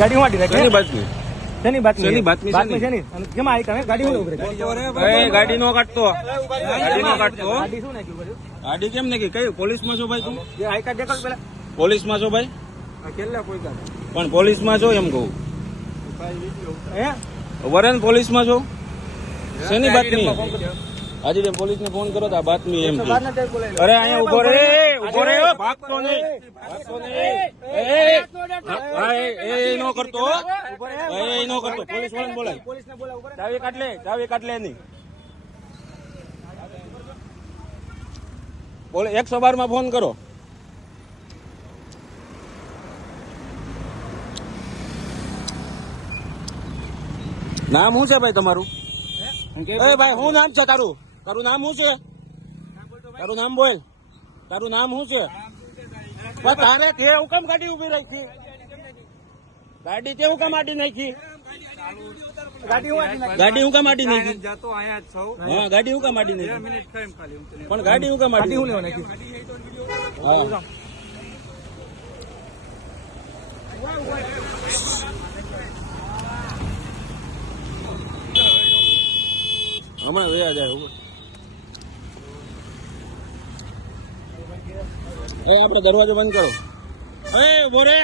ગાડી હું આડી શેની બાતમી? શેની બાતમી? શેની બાતમી? બાતમી શેની? અને કેમ આવી તમે ગાડી હું ઉભી રહી? એ ગાડી નો કાઢતો, ગાડી નો કાઢતો. ગાડી શું નાખ્યું કર્યું? ગાડી કેમ નાખી? કઈ પોલીસમાં છો ભાઈ તું? જે આઈ કાર્ડ દેખાડ પેલા. પોલીસમાં છો ભાઈ? કેટલા કોઈ ગાડી? પણ પોલીસમાં છો એમ કહું. હે? વરેન પોલીસમાં છો? શેની બાતમી? હાજી પોલીસને ફોન કરો તો આ બાતમી એમ કે. અરે અહીંયા ઉભો રે, ઉભો રે, ભાગતો નહીં, ભાગતો નહીં. એ નો કરતો, એ નો કરતો. પોલીસ વાળાને બોલાય. પોલીસને બોલાવ ઉપર. ચાવી કાઢ લે, ચાવી કાઢ લે એની. બોલે 112 માં ફોન કરો. નામ શું છે ભાઈ તમારું? એ ભાઈ શું નામ છે તારું? તારું નામ શું છે? તારું નામ બોલ. તારું નામ શું છે? તારે તે હું કેમ ગાડી ઉભી રાખી? ગાડી તે હું કેમ આડી નાખી? ગાડી હું કેમ આડી નાખી? હા ગાડી હું કેમ આડી નાખી? પણ ગાડી હું કેમ આડી નાખી? હા હમણાં વયા જાય. એ આપણો દરવાજો બંધ કરો. એ ઉભો રે.